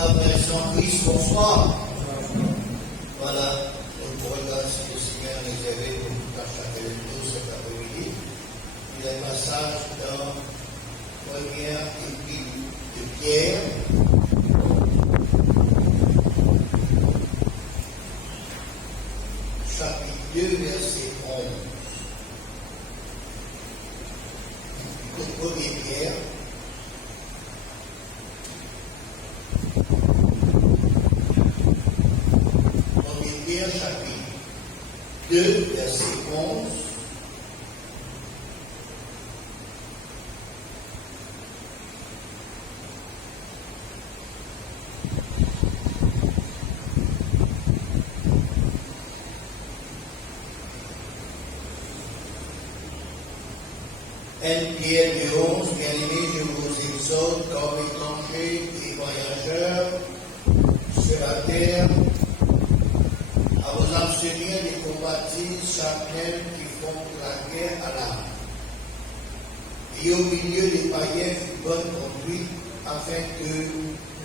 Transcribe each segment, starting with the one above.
la version Christ, bonsoir. Voilà, nous remercions le Seigneur réservé pour tout à chacun de nous cet après-midi. Il y a un passage dans première épître de Pierre. Chapitre 2, verset 11. Le premier Pierre. Chapitre 2, verset 11. Pierre du 11, bien-aimés, je vous exhorte comme étrangers et voyageurs sur la terre, à vous abstenir des convoitises charnelles qui font la guerre à l'âme. Et au milieu des païens une bonne conduite, afin que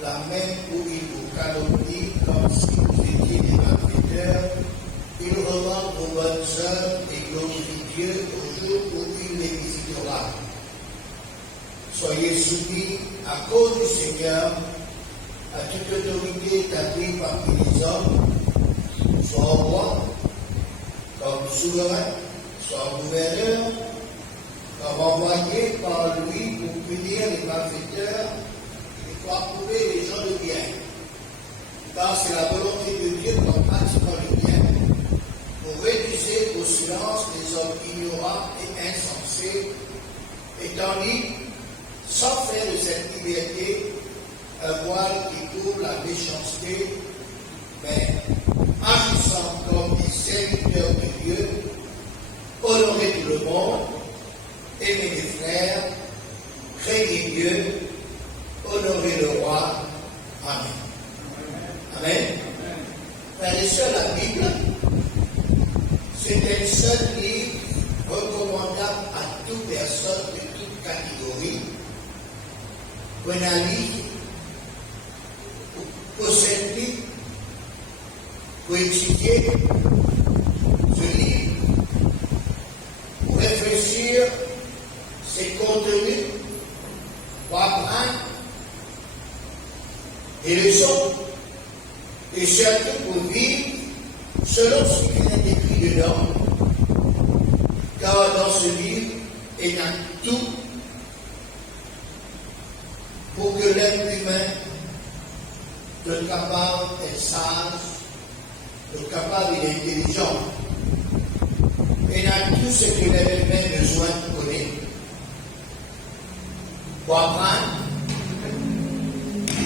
la même où ils vous calomnient comme si vous étiez des malfaiteurs, ils revendent vos bonnes œuvres et glorifient Dieu au jour où il les visitera. Soyez soumis à cause du Seigneur à toute autorité établie parmi les hommes, soit au roi, comme souverain, soit gouverneur, comme envoyé par lui pour punir les malfaiteurs et pour approuver les gens de bien. Car c'est la volonté de Dieu qu'en pratiquant le bien, vous réduisez au silence les hommes ignorants et insensés, étant libres, sans faire de cette liberté un voile qui couvre la méchanceté, mais agissant comme des serviteurs de Dieu, honorez tout le monde, aimez les frères, craignez Dieu, honorez le roi. Amen. Amen. Frères et sœurs, la Bible, c'est un seul livre recommandable à toute personne de toute catégorie, qu'on analyse, pour s'impliquer, pour étudier ce livre, pour réfléchir ses contenus, pour apprendre les leçons, et surtout pour vivre selon ce qui est écrit dedans, car dans ce livre, il y a tout pour que l'être humain soit capable d'être sage, soit capable d'être intelligent. Il y a tout ce que l'être humain a besoin de connaître. Pour apprendre,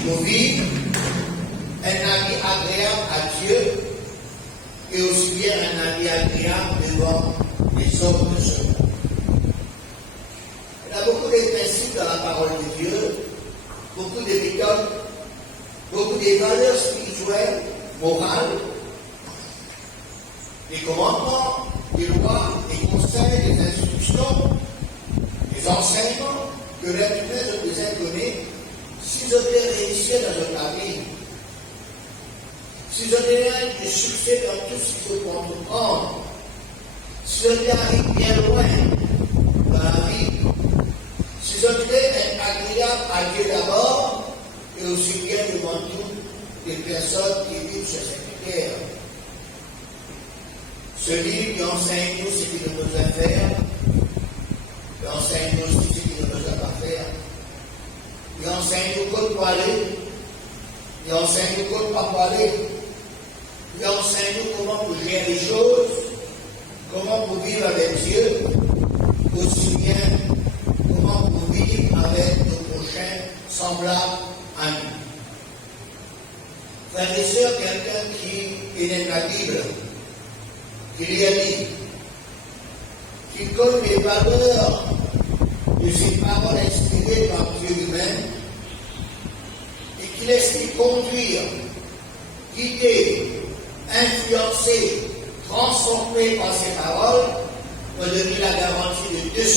pour vivre un avis agréable à Dieu et aussi bien un avis agréable devant les hommes de ce monde. Il y a beaucoup de principes dans la parole de Dieu, beaucoup de méthodes, beaucoup de valeurs spirituelles, morales, des commandements, des lois, des conseils, des instructions, des enseignements que l'être humain a besoin de donner si je veux réussir dans notre vie, si je veux du succès dans tout ce qu'il faut entreprendre, si je veux arriver bien loin dans la vie, si je veux être agréable à Dieu d'abord, et aussi bien devant toutes les personnes qui vivent sur cette terre. Ce livre qui enseigne nous ce qu'il nous doit faire, il enseigne nous aussi ce qu'il ne nous doit pas faire. Il enseigne nous comment pour aller, il enseigne nous comment pas aller, il enseigne nous comment pour gérer les choses, comment pour vivre avec Dieu, aussi bien comment pour vivre avec nos prochains semblables à nous. Frères et sœurs, quelqu'un qui est dans la Bible, qui lit la Bible, qui connaît les valeurs de ces paroles inspirées par Dieu lui-même, et qui laisse les conduire, guider, influencer, transformer par ces paroles, peut donner la garantie de 200%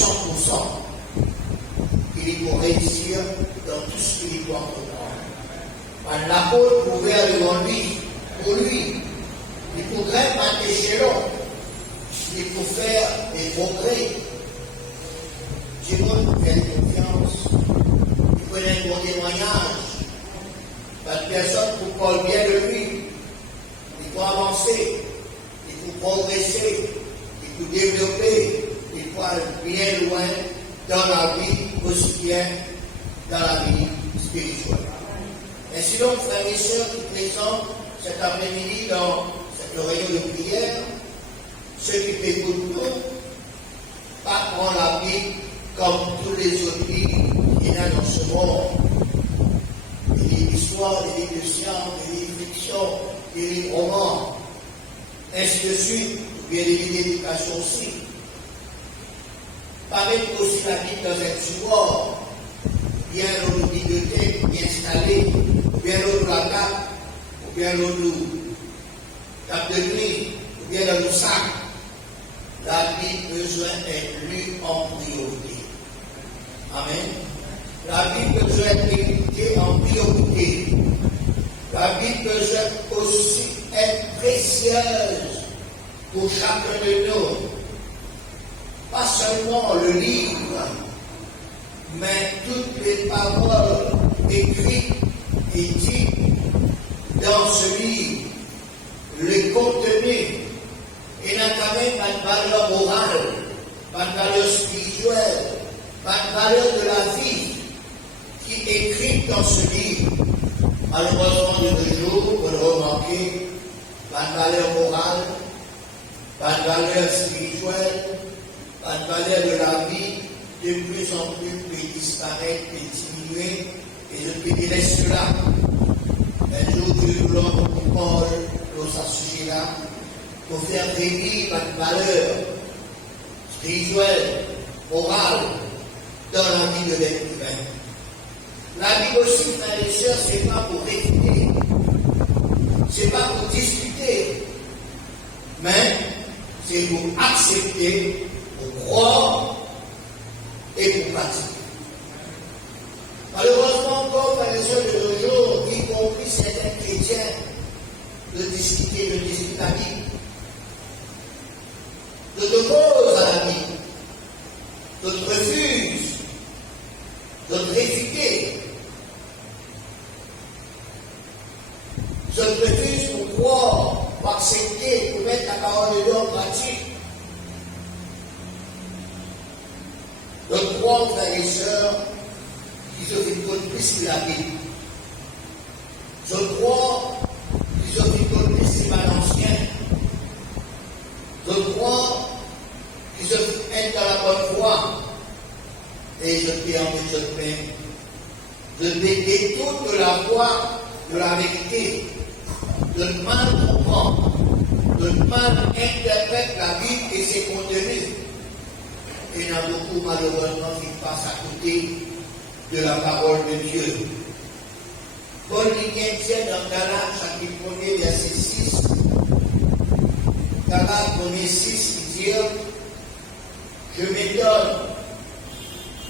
qu'il est pour réussir dans tout ce qu'il doit comprendre. Un apôtre ouvert devant lui, pour lui. Il pourrait un échelon. Il faut faire des progrès. Jérôme fait confiance. Il connaît un bon témoignage. La personne pour parler bien de lui. Il faut avancer. Il faut progresser. Il faut développer. Il faut aller bien loin dans la vie, aussi bien dans la vie spirituelle. Ainsi donc, frères et sœurs qui présentent cet après-midi dans cette réunion de prière, ceux qui m'écoutent nous, pas prendre la vie comme tous les autres vies qui y a dans ce monde. Des histoires, des livres de science, des livres de fiction, des livres romans, ainsi de suite, ou bien des livres d'éducation aussi. Pas mettre aussi la vie dans un support, bien dans nos bibliothèques, bien installées, ou bien dans la table, ou bien dans nos tables de nuit, ou bien dans nos sacs. La vie besoin d'être lue en priorité. Amen. La vie besoin d'être écoutée en priorité. La vie besoin aussi être précieuse pour chacun de nous. Pas seulement le livre, mais toutes les paroles écrites et dites dans ce livre, le contenu. Il y a quand même une valeur morale, une valeur spirituelle, une valeur de la vie qui est écrite dans ce livre. Malheureusement, de nos jours, vous le remarquez, une valeur morale, une valeur spirituelle, une valeur de la vie, de plus en plus peut disparaître, peut diminuer, et je peux dire cela. Un jour, Dieu l'homme Paul dans ce sujet-là, pour faire revivre une valeur spirituelle, morale, dans la vie de l'être humain. La vie aussi, frères et sœurs, ce n'est pas pour réfuter, ce n'est pas pour discuter, mais c'est pour accepter, pour croire et pour pratiquer. Malheureusement, encore, frères et sœurs de nos jours, y compris certains chrétiens, de discuter la vie. D'autres opposent à la vie, d'autres refusent, d'autres réfuter, d'autres refusent pour croire, pour accepter, pour mettre la parole de Dieu en pratique. D'autres croient, frères et sœurs, qu'ils ont une bonne plus que la Bible. D'autres croient qu'ils ont une bonne plus que l'ancien. D'autres croient qu'ils sont être dans la bonne voie. Et je permets de détourner de la voie de la vérité, de mal comprendre, de mal interpréter la Bible et ses contenus. Et il y en a beaucoup malheureusement qui passent à côté de la parole de Dieu. Paul dit dans Galates, chapitre 1er, verset 6, Galates 1er 6, qui dit, je m'étonne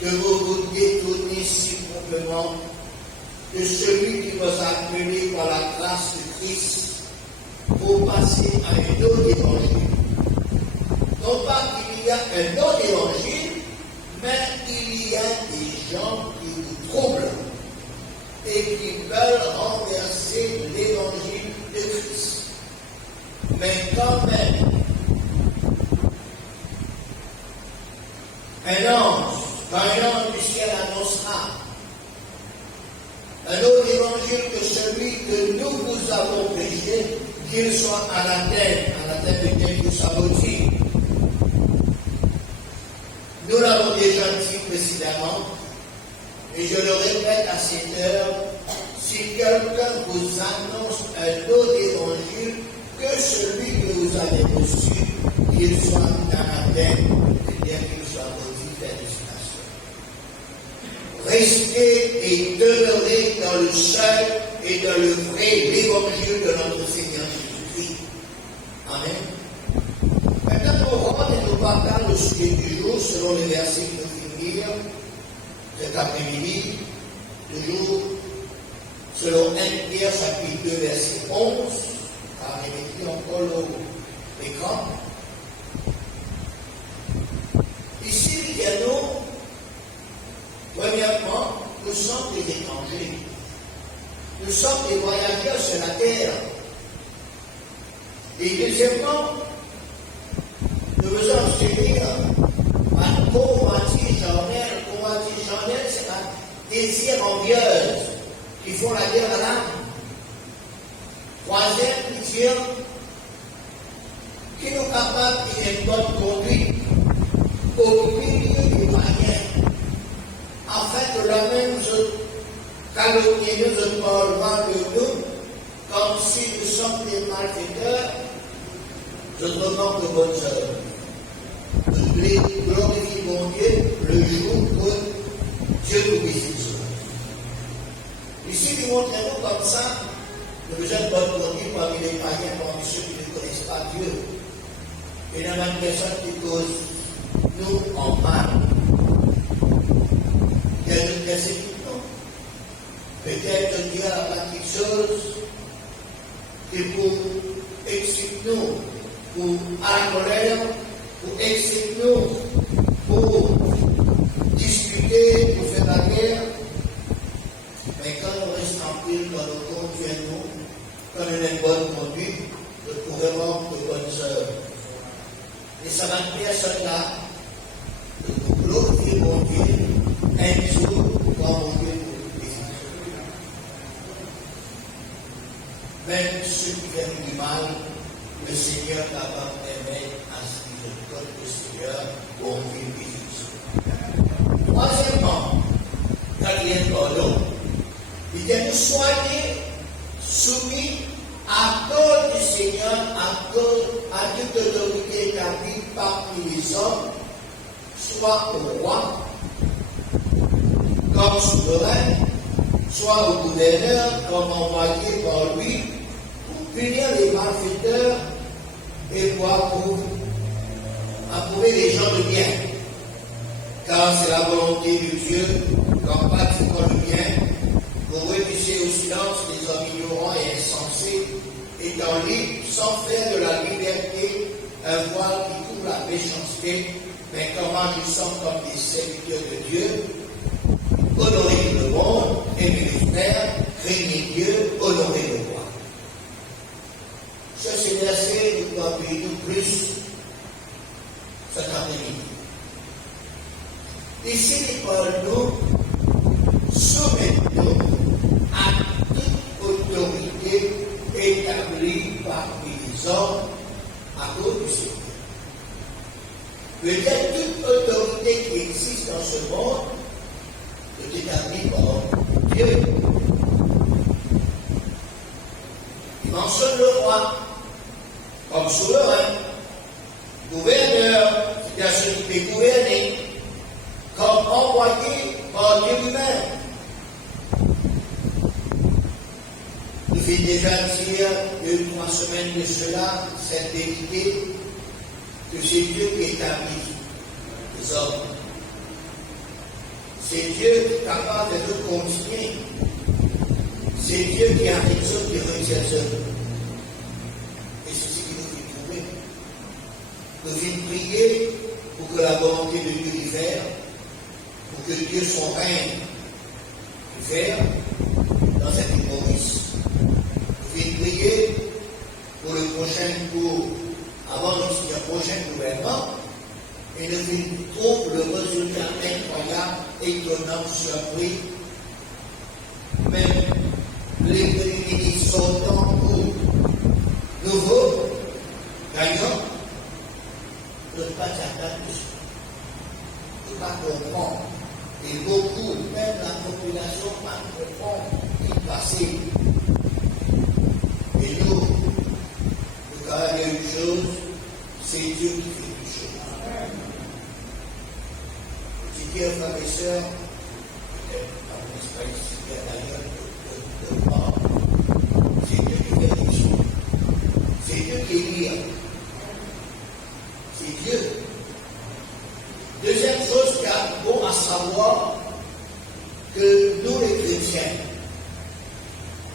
que vous vous détourniez si complètement de celui qui vous a appelé par la grâce de Christ pour passer à un autre évangile. Non pas qu'il y a un autre évangile, mais il y a des gens qui vous troublent et qui veulent renverser l'évangile de Christ. Mais quand même, un ange du ciel annoncera un autre évangile que celui que nous vous avons prêché, qu'il soit anathème de quel que soit maudit. Nous l'avons déjà dit précédemment, et je le répète à cette heure, si quelqu'un vous annonce un autre évangile que celui que vous avez reçu, qu'il soit anathème, et bien qu'il soit maudit, félicitations. Restez et demeurez dans le seul et dans le vrai évangile de notre Seigneur Jésus-Christ. Amen. Maintenant, nous rentrons et nous partons le sujet du jour selon les versets que nous finirons cet après-midi, toujours selon 1 Pierre chapitre 2 verset 11, car il est écrit encore l'écran. Ici, nous, premièrement, nous sommes des étrangers. Nous sommes des voyageurs sur la terre. Et deuxièmement, nous devons obtenir un convoitise charnel. Convoitise charnel, c'est un désir envieuse qui font la guerre à l'âme. Troisième, pitié, qui nous capable d'une bonne conduite au milieu des moyens, afin que l'homme nous calomnie, nous parle mal de nous, comme si nous sommes des malfaiteurs, nous demandons de bonnes œuvres. Nous glorifions mon Dieu le jour où Dieu nous visite. Ici, nous montrons comme ça, nous sommes bonne conduite parmi les païens, parmi ceux qui ne connaissent pas Dieu. Et la même personne qui cause nous en mal. Il y a une persécution. Peut-être Dieu a pas quelque chose qui pour exciter nous, pour à pour exciter nous, pour discuter, pour faire la guerre. Mais quand on reste tranquille, quand on conduit à nous, quand on a une bonne conduite, nous pourrons avoir de bonnes œuvres. Et ça va être personne-là, nous glorifier mon Dieu, un jour, quand mon Dieu nous visite. Même ceux qui viennent du mal, le Seigneur va pas permettre à ce qu'ils donne le Seigneur pour une visite. Troisièmement, quatrième pardon, il dit nous soyez soumis à cause du Seigneur, à toute autorité établie parmi les hommes, soit au roi, comme souverain, soit au gouverneur, comme envoyé par lui, pour punir les malfaiteurs et pour approuver les gens de bien. Car c'est la volonté de Dieu, qu'en pratiquant le bien, vous réduisez au silence les hommes ignorants et insensés, étant libres, sans faire de la liberté un voile qui couvre la méchanceté, mais comment ils sont comme des serviteurs de Dieu, honorez le monde, aimez les frères, craignez Dieu, honorez le roi. Sur ces versets, nous devons appuyer plus cet après-midi. Ici, il parle nous, soumettons à toute autorité établie parmi les hommes à cause du Seigneur. Peut-être toute autorité qui existe dans ce monde est établie par Dieu. Il mentionne le roi comme souverain, gouverneur, c'est-à-dire celui qui peut gouverner, comme envoyé par Dieu lui-même. Nous venons déjà dire 2-3 semaines de cela, cette vérité, que c'est Dieu qui établit les hommes. C'est Dieu qui est capable de nous continuer. C'est Dieu qui a des autres qui retient ceux. Et c'est ce qui nous fait trouver. Nous venons prier pour que la volonté de Dieu diffère, pour que Dieu son règne diffère dans cette époque. Nous venons prier pour le prochain cours, avant le prochain gouvernement, et nous trouvons le résultat incroyable, étonnant, surpris. Même les premiers ministres sortants ou nouveaux, gagnants, ne pas s'attendre dessus. Ne pas comprendre. Et beaucoup, même la population, pas comprendre ce qui passait. Et nous, quand il y a une chose, c'est Dieu qui fait une chose. Je dis, frères et sœurs,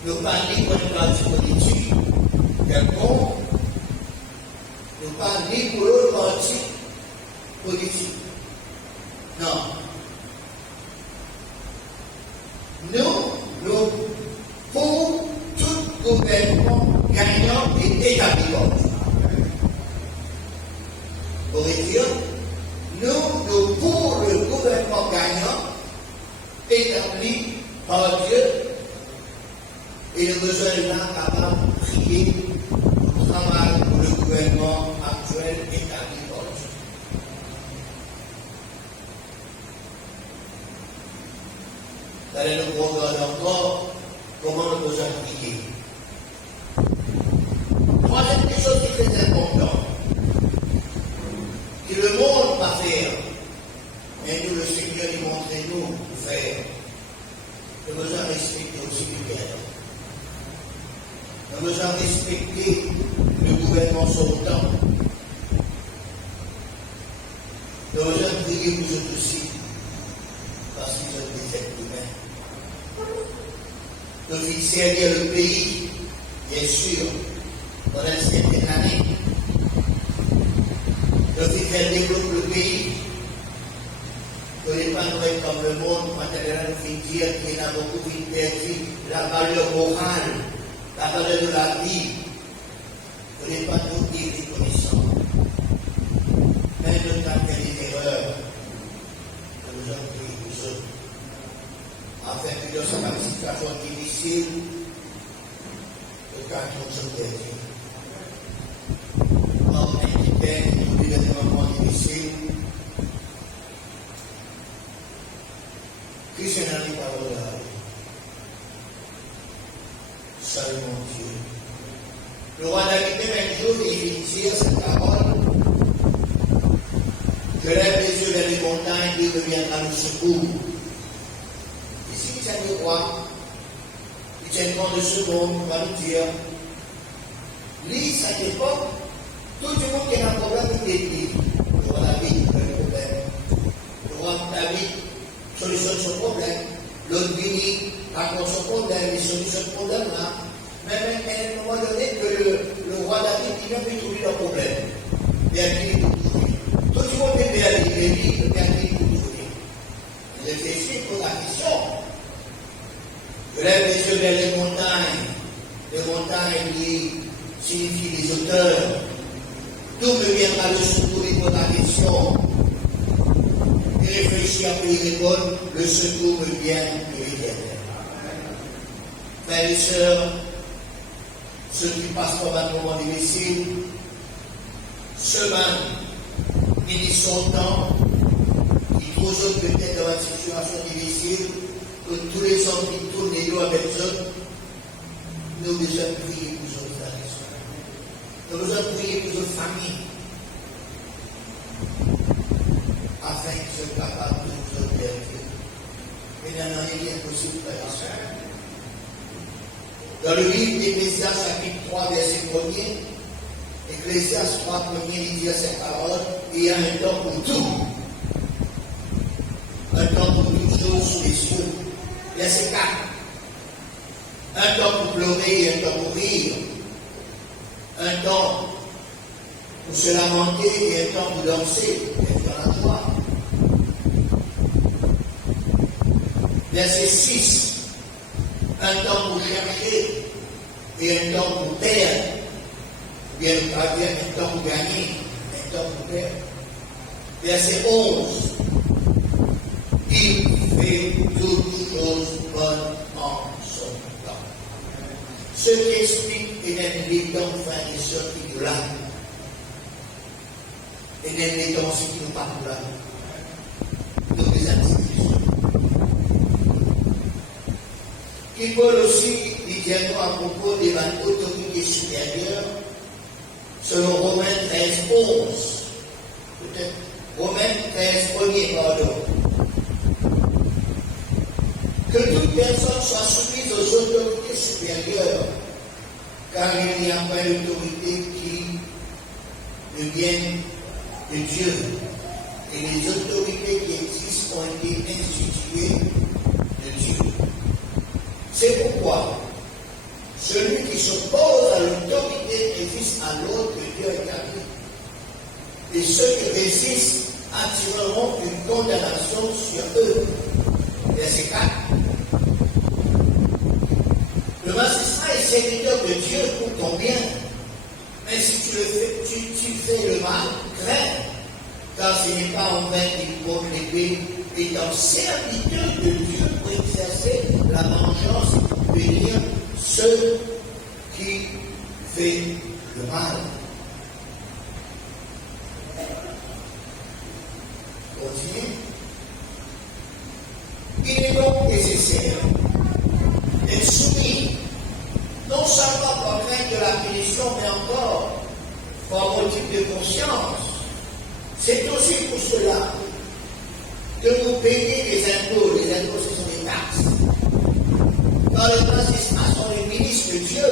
nous parlons pour une partie politique, quelconque, nous parlons pour l'autre partie politique. Non. Nous, pour tout gouvernement gagnant et établissement. Pour dire, nous, pour le gouvernement gagnant, établi par Dieu, et le besoin est là capable de prier pour travail pour le gouvernement actuel établi par Dieu. Allez nous regarder encore comment nous besoin de prier. Troisième chose qui est très importante, que le monde va faire, mais nous, le Seigneur, il montre nous faire. Nous besoin de respecter aussi le Père. Nous besoin de respecter le gouvernement sortant. Nous besoin de prier pour eux aussi, parce qu'ils ont des êtres humains. Nous devons servir le pays, bien sûr, pendant une certaine année. Nous devons faire développer le pays. Nous ne pas nous comme le monde, quand elle nous dire qu'il y a beaucoup perdu la valeur morale, la valeur de la vie. Nous ne pas nous dire les connaissances. Mais nous avons fait des erreurs. Nous avons pris les autres. Afin que dans cette situation difficile, nous avons nous perdu. Dans un moment difficile, Christian n'a pas parlé. Seulement Dieu. Le roi David, même un jour, il dit cette parole que lève les yeux vers les montagnes, Dieu reviendra nous secours. Ici, il tient le roi, il tient compte de ce monde, il va nous dire lui, à l'époque, tout le monde qui a un problème, il est dit. Le roi David, il a un problème. Le roi David, solutionne son problème. L'autre vini, raconte son problème, il solutionne ce problème-là. Mais à un moment donné, que le roi David, il a pu trouver le problème. Bien qu'il tout trouver. Tout le monde est bien dit, bien qu'il tout trouver. Il réfléchit pour la question. Je lève les yeux vers les montagnes. Les montagnes qui signifient les auteurs. Tout me viendra le secours pour la question. Et réfléchir après les répondre, le secours me vient de l'Éternel. Frères et sœurs, ceux qui passent par un moment difficile, semaine, ils son temps, qui trouvent peut-être dans une situation difficile, que tous les hommes qui tournent les dos avec eux, nous devons prier pour nos frères et sœurs. Nous devons prier pour nos familles, afin qu'ils soient capables de nous obéir. Et il n'y a rien d'impossible, frères et sœurs. Dans le livre d'Ecclésiaste, chapitre 3, verset 1er, Ecclésiaste 3, 1er, il dit à cette parole, il y a un temps pour tout. Un temps pour toutes choses sous les cieux. Verset 4. Un temps pour pleurer et un temps pour rire. Un temps pour se lamenter et un temps pour danser et faire la joie. Verset 6. Un temps pour chercher et un temps pour perdre. Bien, on va dire un temps pour gagner, un temps pour perdre. Verset 11. Il fait toutes choses bonnes en son temps. Ce qui explique une évidence, frères et sœurs, qui nous l'a. Une évidence qui nous parle là. Nous les institutions. Il peut aussi, il dit à propos de l'autorité supérieure, selon Romains 13, 11. Peut-être Romains 13, 1er, pardon. Que toute personne soit soumise aux autorités supérieures, car il n'y a pas d'autorité qui ne vienne de Dieu. Et les autorités qui existent ont été instituées de Dieu. C'est pourquoi Celui qui s'oppose à l'autorité résiste à l'ordre que Dieu a établi. Et ceux qui résistent attireront une condamnation sur eux. Verset 4. Le magistrat est serviteur de Dieu pour ton bien. Mais si tu fais le mal, crains, car ce n'est pas en vain qu'il porte l'épée, étant serviteur de Dieu pour exercer la vengeance et pour punir ceux qui font le mal. Continue. Il est donc nécessaire d'être soumis, non seulement par crainte de la punition, mais encore par motif de conscience. C'est aussi pour cela que vous payez les impôts. Les impôts, ce sont les taxes. Car les magistrats sont les ministres de Dieu,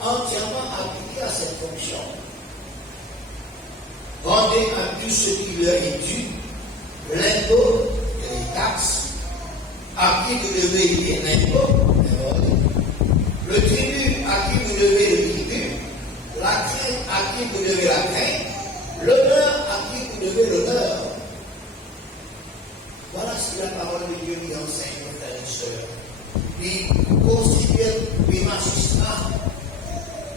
entièrement habilités à cette fonction. Rendez à tout ce qui leur est dû, l'impôt et les taxes, à qui vous devez l'impôt, le tribut à qui vous devez le tribut, la crainte à qui vous devez la crainte, l'honneur à qui vous devez l'honneur. Voilà ce que la parole de Dieu nous enseigne, frères et sœurs. Il considère les magistrats,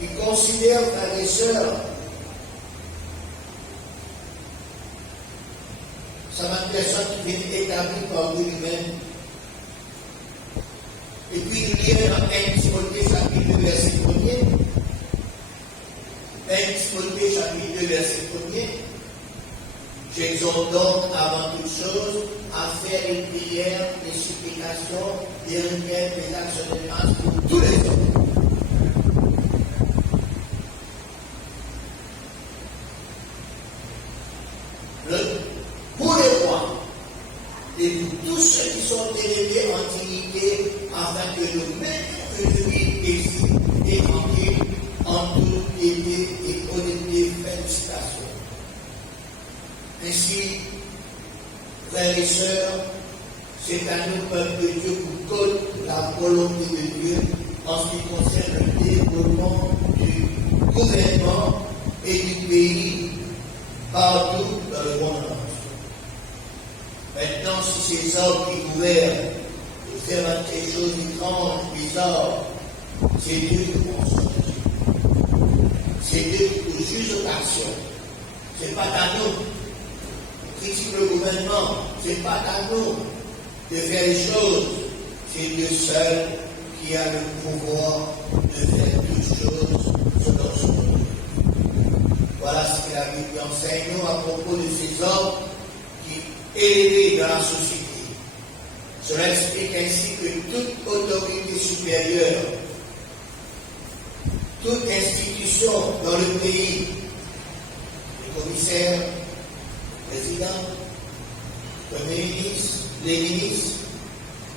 il considère, frères et sœurs, ça va une personne qui est établie par lui-même. Et puis nous lisons dans 1 Timothée chapitre 2 verset 1er. 1 Timothée chapitre 2 verset 1er. J'exhorte donc avant toute chose à faire une prière, des supplications, des requêtes, des actions de grâce pour tous les hommes. Pour les rois et pour tous ceux qui sont élevés en dignité, afin que nous menions une vie paisible et tranquille en toute piété et honnêteté. Félicitations. Ainsi, frères et sœurs, c'est à nous, peuple de Dieu, pour connaître la volonté de Dieu en ce qui concerne le développement du gouvernement et du pays partout dans le monde entier. Maintenant, si ces hommes qui gouvernent de faire des choses étranges, bizarres, c'est Dieu qui pense. C'est Dieu qui juge l'action. C'est pas à nous. Critique le gouvernement, c'est pas à nous de faire les choses. C'est Dieu seul qui a le pouvoir de faire toutes choses selon son nom. Voilà ce que la Bible enseigne nous à propos de ces hommes qui élevés dans la société. Cela explique ainsi que toute autorité supérieure, toute institution dans le pays, les commissaires, le président, le premier ministre, les ministres,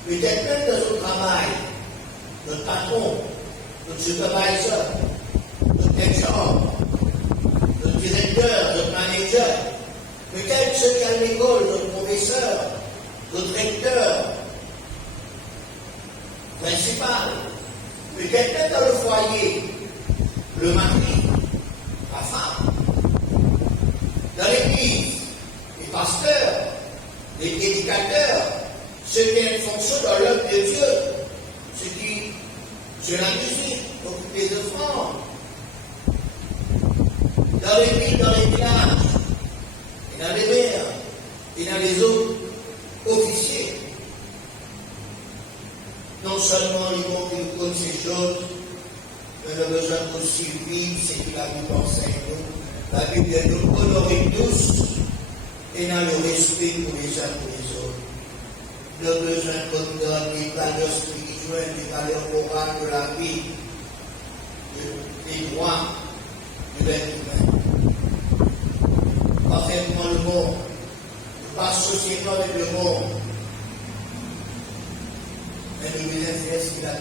peut-être même dans notre travail, notre patron, notre supervisor, notre HR, notre directeur, notre manager, peut-être ceux qui à l'école, notre professeur, notre recteur, principal, peut-être même dans le foyer, le mari, la femme, dans l'église, les pasteurs, les prédicateurs, ceux qui ont une fonction dans l'œuvre de Dieu, ceux qui, sur la musique, occupent les offrandes, dans les villes, dans les villages, et dans les maires, et dans les autres officiers. Non seulement ils vont qu'ils connaissent ces choses, mais le besoin aussi vivre, c'est que la Bible enseigne nous. La Bible dit nous honorer tous et dans le respect pour les uns pour les autres. Le besoin qu'on donne des valeurs spirituelles, des valeurs morales de la vie, des droits de l'être humain. Parfaitement le monde, pas socialement avec le monde, mais nous devons faire ce qu'il a dit.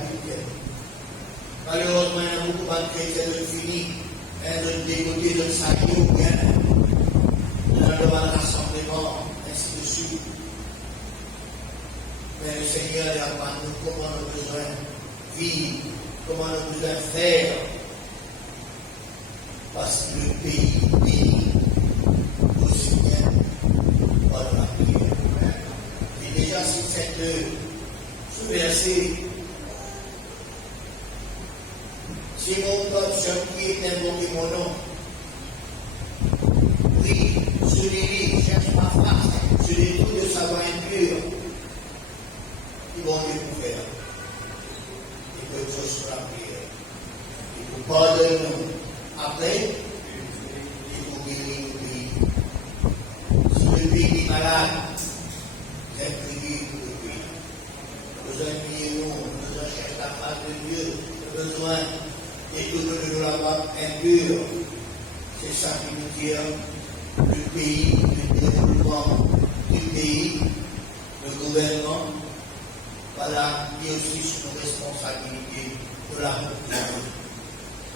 Malheureusement, il y a beaucoup de chrétiens de fini, de dégoûter de salut ou bien dans le rassemblement, ainsi de suite. Mais le Seigneur a pas nous comment nous besoin de vivre comment on doit faire, parce que le pays béni aussi bien par la prière. Et déjà sur ce verset, si mon peuple se prie et invoque mon nom, prie, se dirige, cherche ma face, se détourne de sa voie impure, ils vont Dieu pour faire. Et que Dieu sera prière. Et pour pardonner nous. Après, et pour guérir le pays. Si le pays est malade, j'ai prié pour le pays. Besoin de prier, besoin de chercher la face de Dieu, besoin de nous la voie impure. C'est ça qui nous dit le pays, le développement du pays, le gouvernement. Voilà, il y a aussi sur nos responsabilités de la population.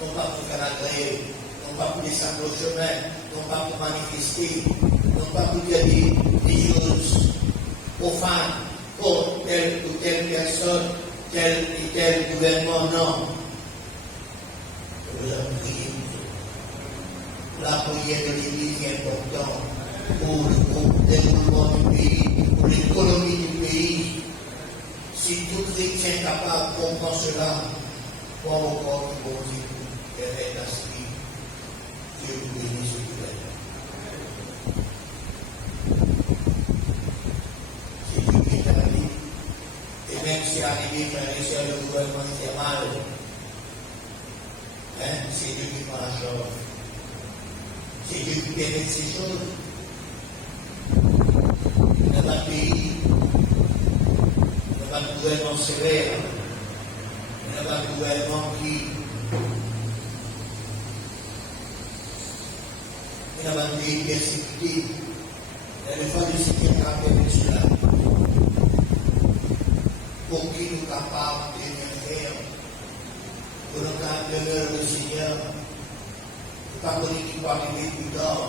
Non pas pour faire la grève, non pas pour descendre au chemin, non pas pour manifester, non pas pour dire des choses profanes pour telle ou telle personne, tel et tel gouvernement, non. Nous avons prié. La prière de l'Église est importante pour le développement du pays, pour l'économie du pays. Si tout chrétien est capable de comprendre cela, crois encore que bon Dieu est l'esprit. Dieu vous bénisse ce gouvernement. C'est Dieu qui est arrivé. Et même si arrivé, frère et sœurs, le gouvernement était mal, c'est Dieu qui prend la chose. C'est Dieu qui permet ces choses. Dans un pays, dans un gouvernement sévère, dans un gouvernement qui dans un pays persécuté, dans le fond de ce qui est capable de cela, pour qu'il nous capable de bien faire, pour nous capable de le Seigneur. Pas qu'on qui va arriver plus tard,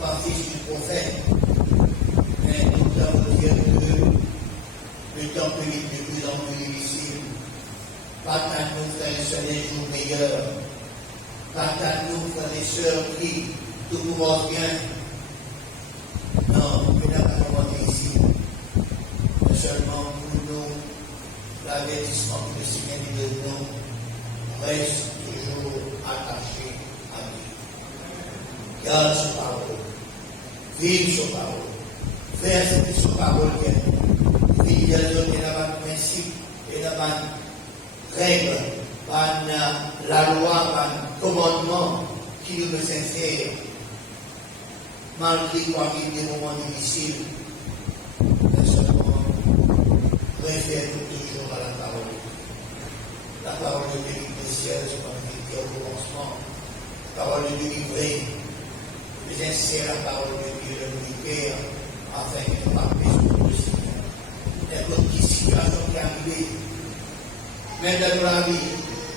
pas fils du prophète, mais nous avons dit que le temps peut être de plus en plus difficile. Partage-nous, frères et sœurs, les jours meilleurs. Partage-nous, frères et sœurs, qui tout commence bien. Non, nous n'avons pas commencé ici, mais seulement pour nous, l'avertissement que le Seigneur nous donne, reste toujours attaché à lui. Garde sa parole. Vive sa parole. Verse sa parole. Vive dans un principe et dans une règle, dans la loi, dans un commandement qui nous sincère. Malgré quoi qu'il y ait des moments difficiles, mais seulement réfère-nous toujours à la parole. La parole de Dieu précieuse, comme il dit au commencement, la parole de Dieu livrée, mais insère la parole de Dieu de nos Père, afin que nous parlions de Seigneur. N'importe quelle situation qui est arrivée, même dans la vie,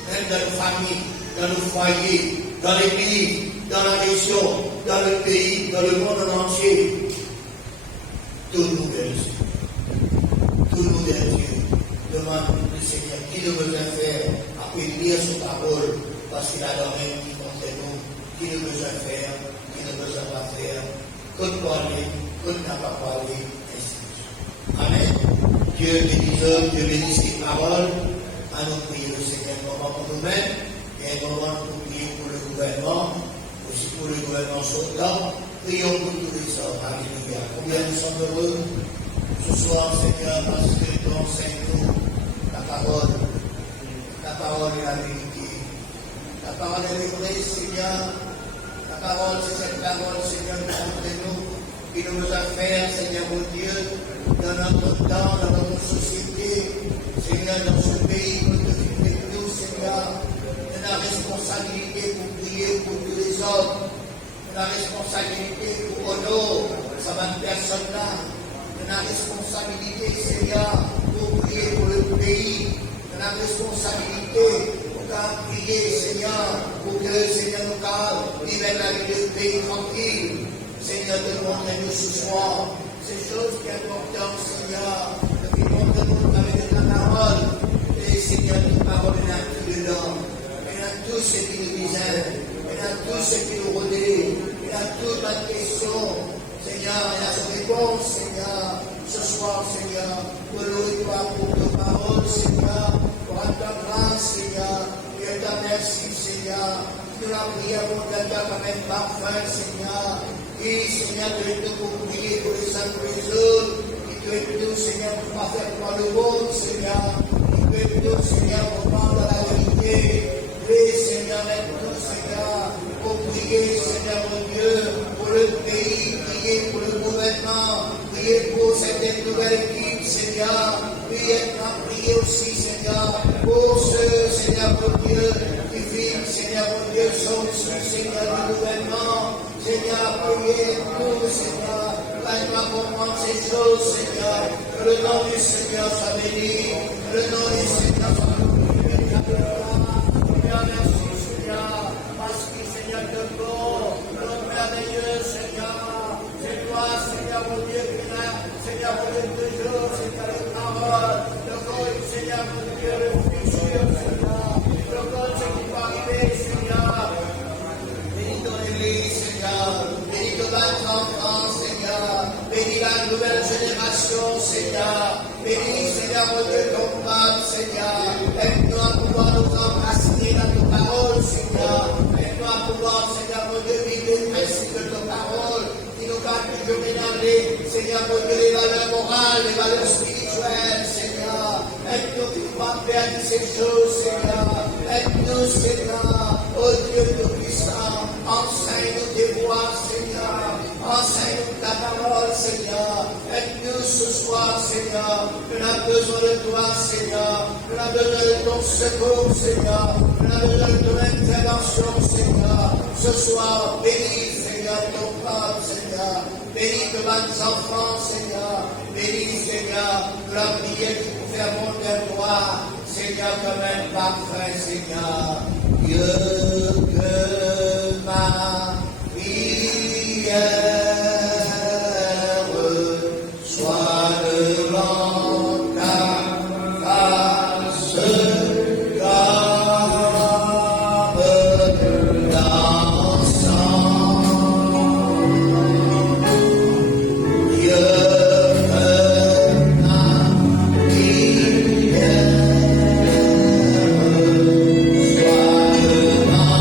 même dans nos familles, dans nos foyers, dans l'église, dans la région, dans le pays, dans le monde entier, tout nous vers Dieu. Tout nous vers Dieu. Demande le Seigneur qui nous besoin faire, après lire sa parole, parce qu'il a donné qui contre nous, qui nous besoin faire, qui nous besoin pas faire, qu'on parler, qu'on n'a pas parlé, ainsi de suite. Amen. Dieu bénisse, Dieu bénisse ses paroles. À nous prier le Seigneur, un moment pour nous-mêmes, et un moment pour prier pour le gouvernement, aussi pour le gouvernement sortant. Prions pour tous les hommes. Alléluia. Combien nous sommes heureux ce soir, Seigneur, parce que tu enseignes-nous la parole. La parole est la vérité. La parole est le vrai, Seigneur. La parole, c'est cette parole, Seigneur, contre nous, qui nous a fait, Seigneur, mon Dieu, dans notre temps, dans notre société, Seigneur, dans ce pays, nous te filmes nous, Seigneur. On a la responsabilité pour prier pour tous les hommes. On a la responsabilité pour honorer sa personne-là. On a la responsabilité, Seigneur, pour prier pour le pays. On a la responsabilité pour prier, Seigneur, pour que, Seigneur, nous vivons la vie du pays tranquille. Seigneur, demande-nous ce soir ces choses qui sont importantes, Seigneur, que nous demandons avec la parole. Et Seigneur, ta parole est là tout dedans. Elle a tout ce qui nous disait. Elle a tout ce qui nous redit. Elle a toute la question. Seigneur, elle a sa réponse, Seigneur. Ce soir, Seigneur, pour louer-toi pour ta parole, Seigneur. Pour ta grâce, Seigneur. Et ta merci, Seigneur. Nous la prions pour ta quand même parfait, Seigneur. Et Seigneur, tu es nous pour prier pour les uns pour les autres. Et tu es nous, Seigneur, pour faire le monde, Seigneur. Et tu es nous, Seigneur, pour prendre la vérité. Et Seigneur, aide-nous, Seigneur, pour prier, Seigneur, mon Dieu, pour le pays, prier pour le gouvernement, prier pour cette nouvelle équipe, Seigneur. Prier aussi, Seigneur, pour ceux, Seigneur, mon Dieu, qui vivent, Seigneur, mon Dieu, sont sous, Seigneur, du gouvernement. Seigneur, priez pour, Seigneur, aide-moi à comprendre ces choses, Seigneur. Que le nom du Seigneur soit béni, que le nom du Seigneur soit béni. Merci, Seigneur, parce que, Seigneur, de bon, notre merveilleux, Seigneur, c'est toi, Seigneur, mon Dieu, qui là, Seigneur, mon Dieu, toujours, Seigneur, le parole, le code, Seigneur, mon Dieu, le futur, Seigneur, le code, ce qui va arriver, Seigneur. Bénis ton Église, Seigneur, bénis nos enfants, Seigneur, bénis la nouvelle génération, Seigneur, bénis, Seigneur, mon Dieu, ton peuple, Seigneur, aide-nous à pouvoir nous enraciner dans ta parole, Seigneur, aide-nous à pouvoir, Seigneur, mon Dieu, vivre les principes de ta parole, qui nous garde toujours mélanger, Seigneur, mon Dieu, les valeurs morales, les valeurs spirituelles, Seigneur, aide-nous qui pouvoir faire ces choses, Seigneur, aide-nous, Seigneur, oh Dieu Tout-Puissant, enseigne-nous tes voies, Seigneur, enseigne-nous ta parole, Seigneur, aide-nous ce soir, Seigneur, on a besoin de toi, Seigneur, on a besoin de ton secours, Seigneur, on a besoin de ton intervention, Seigneur, ce soir, bénis, Seigneur, ton peuple, Seigneur, bénis tes bonnes enfants, Seigneur, bénis, Seigneur, la prière qui pour faire monter à toi, Seigneur, comme un parfait, Seigneur, Dieu que ma prière soit devant ta face, comme l'encens. Dieu que ma prière soit devant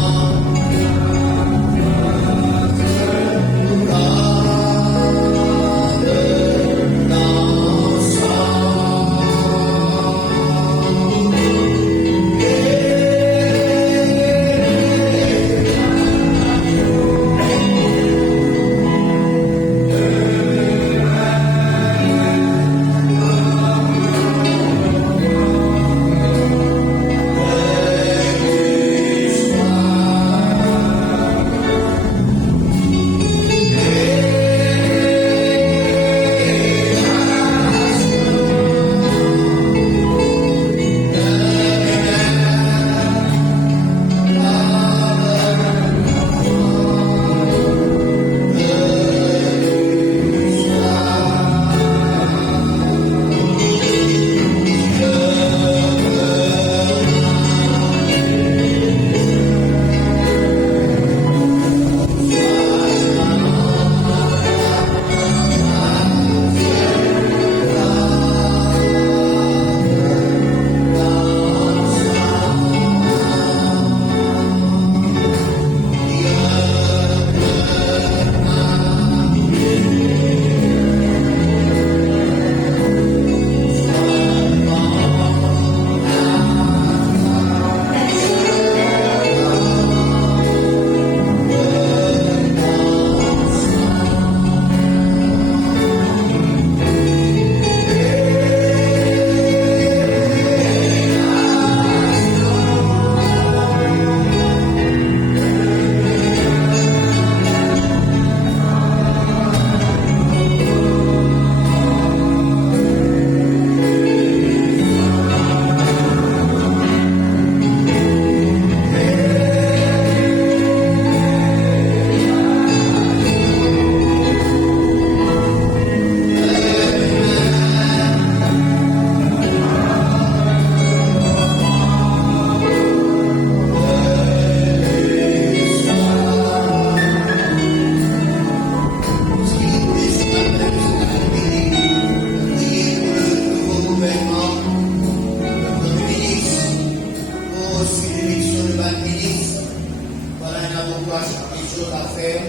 laquelle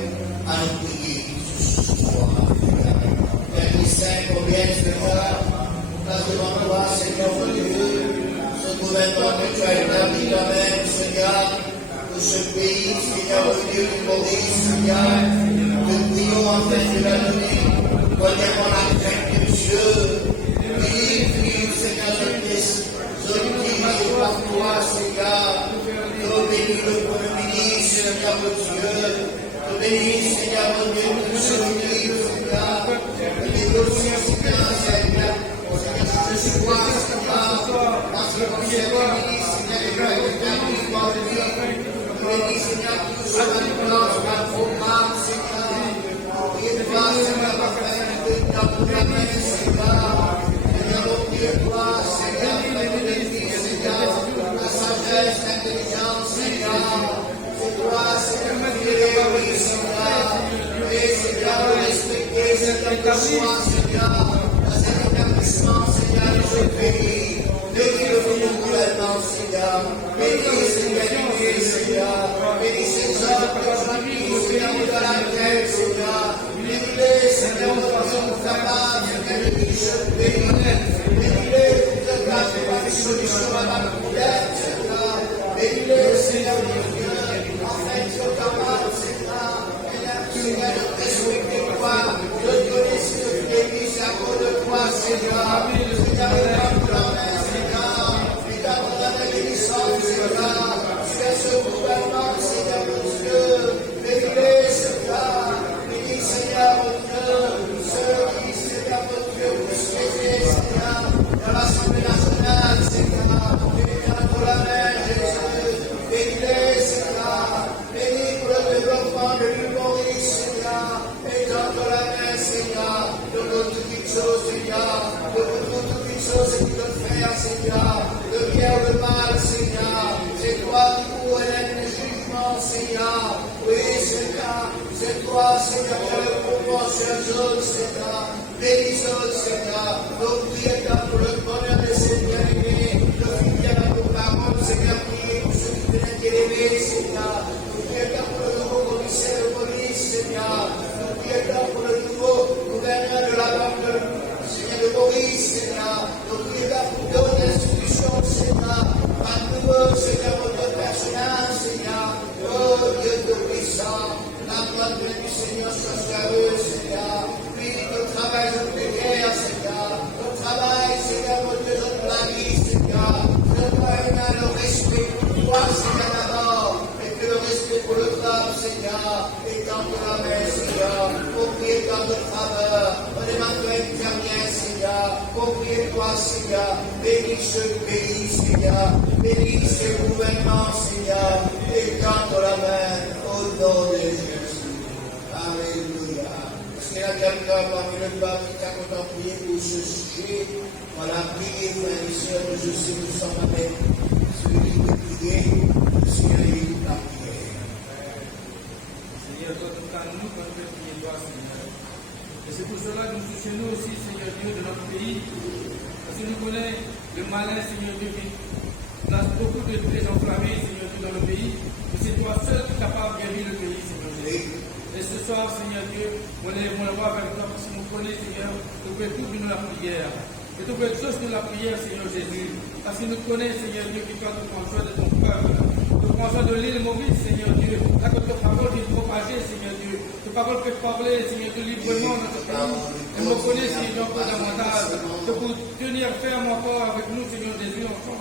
à nous prier ce soir. Père qui saint, combien Seigneur, grâce devant toi, Seigneur mon Dieu, ce gouvernement que tu as établi toi-même, Seigneur, pour ce pays, Seigneur mon Dieu, du Maurice, Seigneur, nous prions en fait de la donner, premièrement la crainte de Dieu, vive, Seigneur de Christ, je par toi, Seigneur, nous bénis le Premier ministre, Seigneur mon Dieu, nous bénis, Seigneur mon Dieu, tous ceux qui vivent, Seigneur, nous bénis, Seigneur, Seigneur, je suis toi, Seigneur, parce que vous êtes béni, Seigneur, et que vous êtes béni, nous bénis, Seigneur, tous ceux qui nous lancent par le programme, Seigneur, et toi, Seigneur, pour faire que dans tout la main, Seigneur, Seigneur, mon Dieu, toi, Seigneur, Seigneur, la sagesse, l'intelligence, Seigneur, c'est toi, Seigneur, qui est oui, Seigneur, et Seigneur, respecter, Seigneur, de soi, Seigneur, cet établissement, Seigneur, je bénis, bénis le nouveau gouvernement, Seigneur, bénis, Seigneur, Seigneur, bénis ces hommes que tu as mis, Seigneur, dans la terre, Seigneur, bénis-les, Seigneur, de façon capable, Seigneur, je bénis, bénis-les, de grâce et par les solutions à la problème, Seigneur, bénis-les, Seigneur, afin qu'ils soient capables, Seigneur, Seigneur, de respecter toi, de donner ce que tu as mis à cause de toi, Seigneur, Seigneur, étends la main, Seigneur, étends la main des licences, Seigneur, sur ce gouvernement, Seigneur, mon Dieu, bénis-les, Seigneur, bénis, Seigneur, mon Dieu, ceux qui, Seigneur, mon Dieu, vous souhaitez, Seigneur, dans l'Assemblée nationale, Seigneur, étends la main, Jésus, bénis-les, Seigneur, bénis pour le développement de l'humour, Seigneur, étends la main, Seigneur, de toutes les choses, Seigneur, de toutes les choses que tu peux faire, Seigneur, le bien ou le mal, Seigneur, c'est toi qui gouverne le jugement, Seigneur, oui, Seigneur, c'est toi, Seigneur, qui as le pouvoir sur les autres, Seigneur, bénis autres, Seigneur, nous prions pour le bonheur de ces bien-aimés, nous prions pour nos paroles, Seigneur, priez pour ceux qui viennent t'élever, Seigneur, nous prions pour le nouveau commissaire de police, Seigneur, nous prions pour le nouveau gouverneur de la banque de Seigneur de Maurice, Seigneur, nous prions pour d'autres institutions, Seigneur, un nouveau, Seigneur, notre personnel, Seigneur, oh Dieu de puissant, la gloire du Seigneur soit sur eux, Seigneur, puis notre travail de prière, Seigneur, notre travail, Seigneur, mon Dieu, notre mari, Seigneur, notre moyen, le respect pour toi, Seigneur, d'abord, et que le respect pour le peuple, Seigneur, étant de la main, Seigneur, pour prier dans notre faveur, on est maintenant infirmière, Seigneur, pour prier toi, Seigneur, bénis ce pays, Seigneur, bénis ce gouvernement, Seigneur, étant de la main, au nom de Jésus. Alléluia. Est-ce qu'il y a quelqu'un parmi le peuple qui t'a contemplé pour ce sujet? Voilà, priez, frères et sœurs, je sais que nous sommes avec celui qui peut prier, le Seigneur écoute la prière. Seigneur, toi, tout à nous, quand tu veux prier, toi, Seigneur. Et c'est pour cela que nous soutenons aussi, Seigneur Dieu, de notre pays. Parce que nous connaissons le malin, Seigneur Dieu, qui place beaucoup de très enflammés, Seigneur Dieu, dans le pays. Mais c'est toi seul qui es capable de guérir le pays, Seigneur Dieu. Et ce soir, Seigneur Dieu, on est voir avec toi parce que nous connaissons, Seigneur, tu peux tout nous la prière. Et tu peux chose de la prière, Seigneur Jésus. Parce que nous connaissons, Seigneur Dieu, que toi, tu prends soin de ton peuple. Tu prends soin de l'île Maurice, Seigneur Dieu. Là que ta parole est propagée, Seigneur Dieu. Ta parole peut parler, Seigneur Dieu, librement dans ce pays. Et nous connaissons, Seigneur, encore davantage. Que pour tenir ferme encore avec nous, Seigneur Jésus, enfant.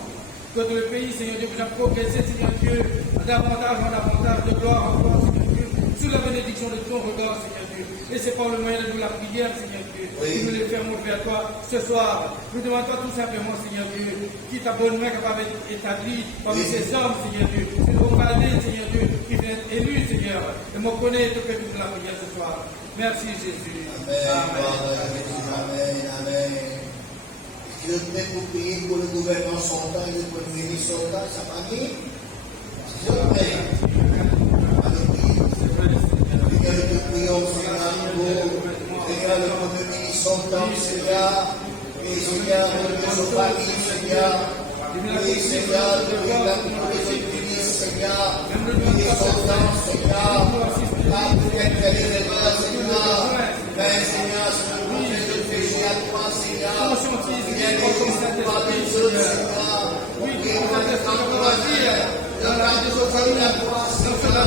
Que le pays, Seigneur Dieu, puisse progresser, Seigneur Dieu, davantage en davantage de gloire encore, Seigneur Dieu. Sous la bénédiction de ton regard, Seigneur Dieu. Et c'est par le moyen de la prière, Seigneur Dieu, que nous les fermons vers toi ce soir. Nous demandons tout simplement, Seigneur Dieu, qui ta bonne main capable d'être établie parmi ces hommes, Seigneur Dieu. C'est nos valets, Seigneur Dieu, qui viennent élus, Seigneur. Et me connaît te fait toute la prière ce soir. Merci, Jésus. Amen. Amen. Je vais vous prier pour le gouvernement sortant et le premier ministre sortant, sa famille. Je prie. Seigneur, nous prions, Seigneur, Seigneur, le premier ministre sortant, Seigneur, et Seigneur, notre famille, Seigneur, et Seigneur, nous prions pour les autres ministres, Seigneur, et les sortants, Seigneur, pas peut-être quelle est l'erreur, Seigneur. Mais Seigneur, c'est le côté de péché à toi, Seigneur. Viens nous par les autres, Seigneur. Oui, on va te encourager. Dans la vie à toi, Seigneur.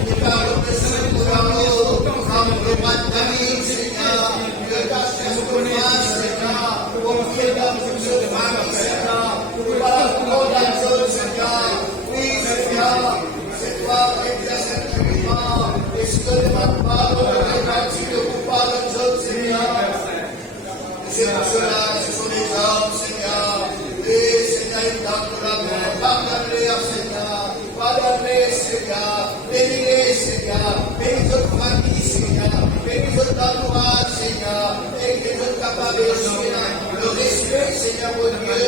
Et par le péché de l'amour, par le roi de ta vie, Seigneur. Que ta chaise de grâce, Seigneur. Pour prier dans toute famille, Seigneur. Pour la parole à Dieu, Seigneur. Oui, Seigneur. C'est toi qui exerces intégrement. Et ce que ne va pas, on répartit le coupable de Dieu, Seigneur. C'est pour cela, ce sont les hommes, Seigneur. Et Seigneur, ils donnent la main. Pardonne-les, Seigneur. Pardonne-les, Seigneur. Bénis-les, Seigneur. Bénis notre famille, Seigneur. Bénis notre entourage, Seigneur. Et que notre capacité, le respect, Seigneur, mon Dieu.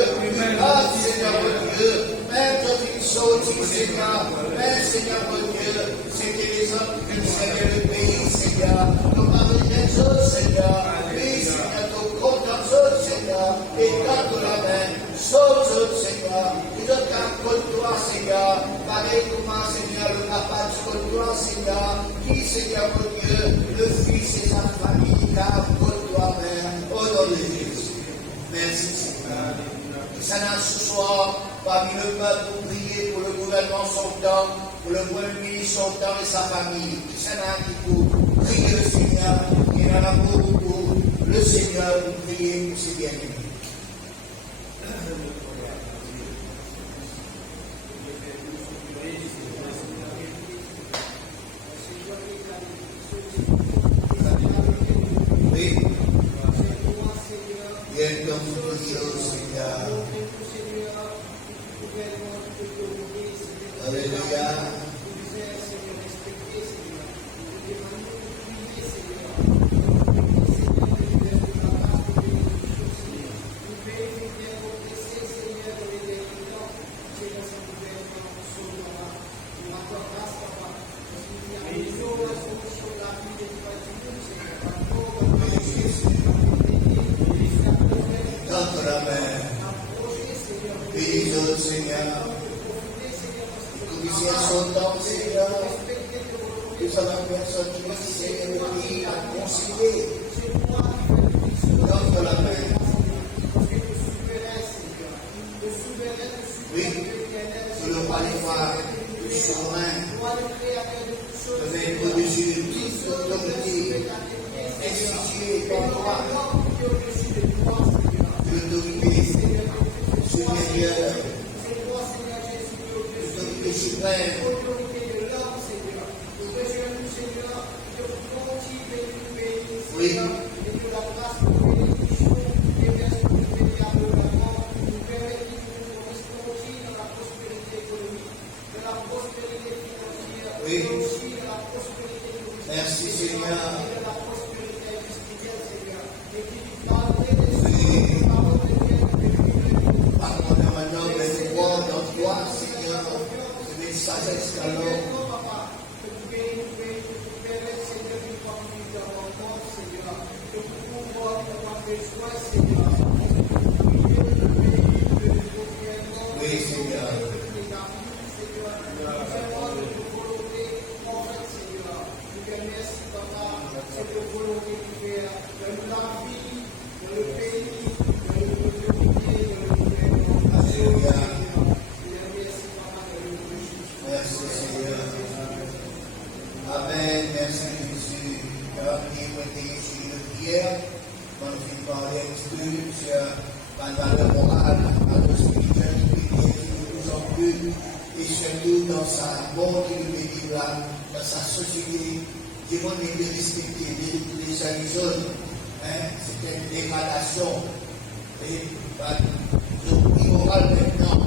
Ah, Seigneur, mon Dieu. Même notre chose, Seigneur. Même, Seigneur, mon Dieu. C'était les hommes qui servaient le pays, Seigneur. Nous parlons des choses, Seigneur. Oui, Seigneur, nous comptons choses, Seigneur. Et garde la main. Sauve, Seigneur. Nous te contre toi, Seigneur. Pareil comment, Seigneur, le papa contre toi, Seigneur. Qui, Seigneur, mon Dieu, le Fils et sa famille, car contre toi, Père. Au nom de Jésus. Merci, Seigneur. Ça n'a ce soir, parmi le peuple, pour prier pour le gouvernement sortant, pour le premier ministre sortant et sa famille. Ça n'a qui pour prier le Seigneur, et dans l'amour pour le Seigneur, pour prier pour ses bien-aimés. Oui. Viens comme nous prions, Seigneur. Alléluia. Tendre la main. Bénis-nous, Seigneur. Commissaire son temps, Seigneur. Que ça va personne qui Seigneur le pays à concilier. Tendre la main. Oui, sur le roi des rois, le souverain, le maître de Dieu, toute autorité, instituée par toi, l'autorité supérieure, l'autorité suprême. Oui. Oui. Merci Seigneur. Oui. Pardonne maintenant les droits dans toi, Seigneur. C'est des sagesse alors. Oui, Seigneur. Alléluia. Merci Seigneur. Amen. Merci Jésus. Alors, priez sur le prière. Quand je parle un peu sur la valeur morale, la valeur spirituelle, qui est de plus en plus, et surtout dans sa bonne et dans sa société, qui vont les respecter les uns les autres. C'est une dégradation. Et nous, morale maintenant,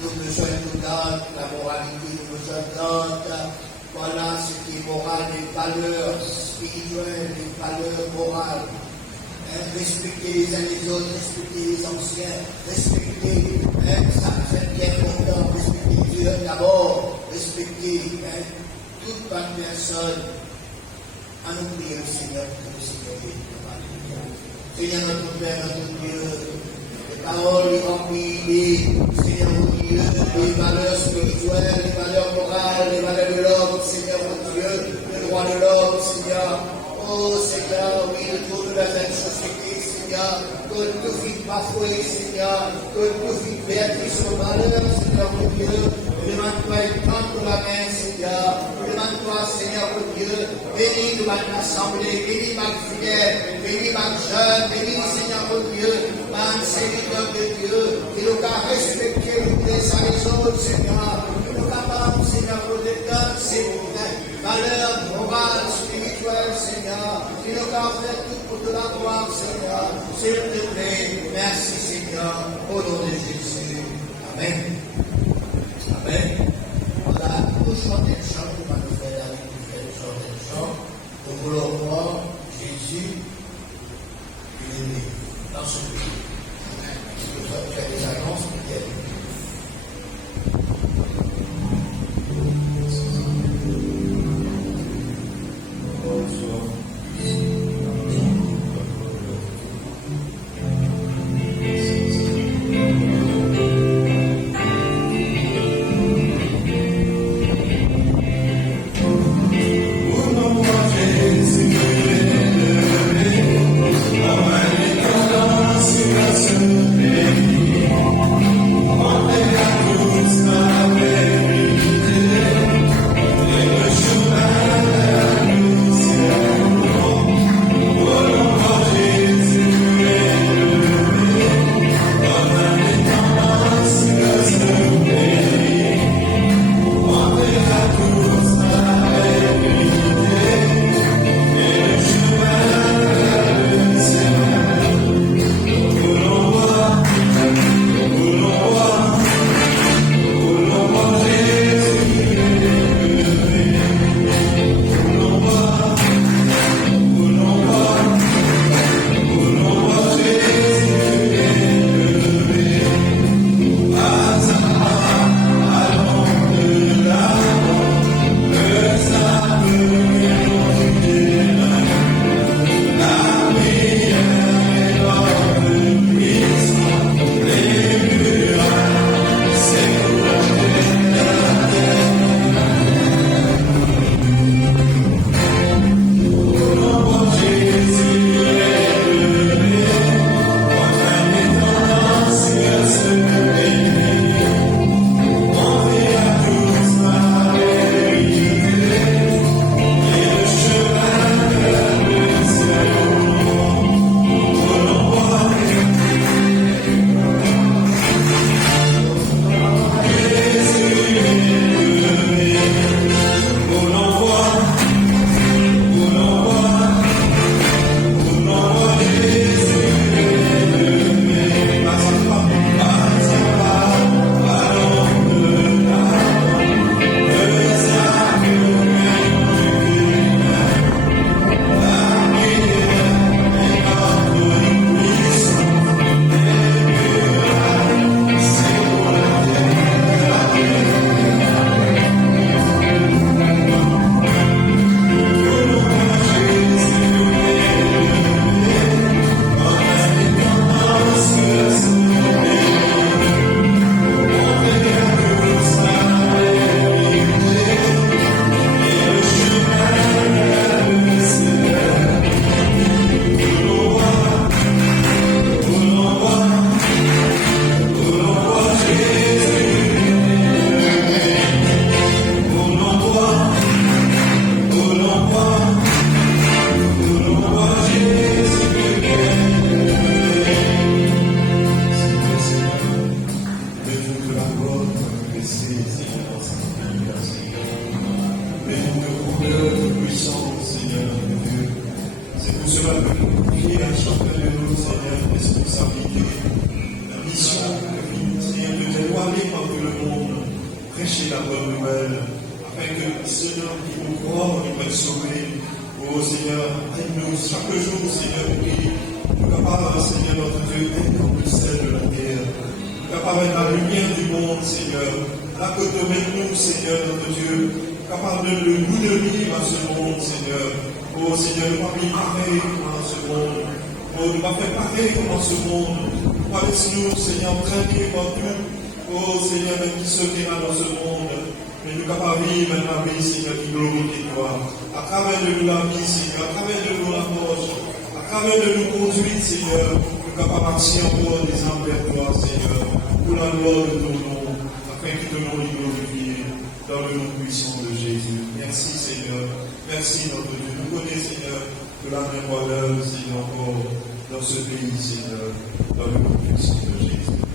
nous besoin de notre la moralité, nous besoin de notre. Voilà ce qui est moral, les valeurs spirituelles, les valeurs morales. Respecter les uns les autres, respecter les anciens, respecter, ça c'est bien important, respecter Dieu d'abord, respecter toute personne. À nous prier le Seigneur pour le Seigneur. Seigneur notre Père, notre Dieu, les paroles remplies, Seigneur mon Dieu, les valeurs spirituelles, les valeurs morales, les valeurs de l'homme, Seigneur mon Dieu, droits de l'homme, Seigneur. Oh Seigneur, oui, le tour de la société, Seigneur, que tout vite bafoué, Seigneur, que tout vite Béatrice au malheur, Seigneur, mon Dieu. Demande-toi une pour la main, Seigneur. Demande-toi, Seigneur, mon Dieu. Bénis nous notre assemblée, bénis ma fidèle, bénis ma jeune, bénis, Seigneur, mon Dieu, ma serviteur de Dieu, qui nous a respecté les uns les autres, Seigneur. Qui nous capable, Seigneur, pour les donner, c'est valeur morale, spirituelle, Seigneur. Qui nous a fait tout pour te la gloire, Seigneur. S'il te plaît, merci, Seigneur, au nom de Jésus. Amen. Amen. On a tous chanté le chant, on va nous faire avec nous chanter le chant. Nous voulons voir Jésus, il est né dans ce pays. Nous avons fait des annonces pour qu'elle. mais nous capables de vivre la vie, Seigneur, qui glorifie toi. À travers de nous la vie, Seigneur, à travers de nous la force, à travers de nous conduire, Seigneur, nous capables d'actions encore des âmes vers toi, Seigneur, pour la gloire de ton nom, afin que ton nom est glorifié dans le nom puissant de Jésus. Merci, Seigneur. Merci, notre Dieu. Nous connaissons, Seigneur, que la mémoire d'œuvre, Seigneur, encore dans ce pays, Seigneur, dans le nom puissant de Jésus.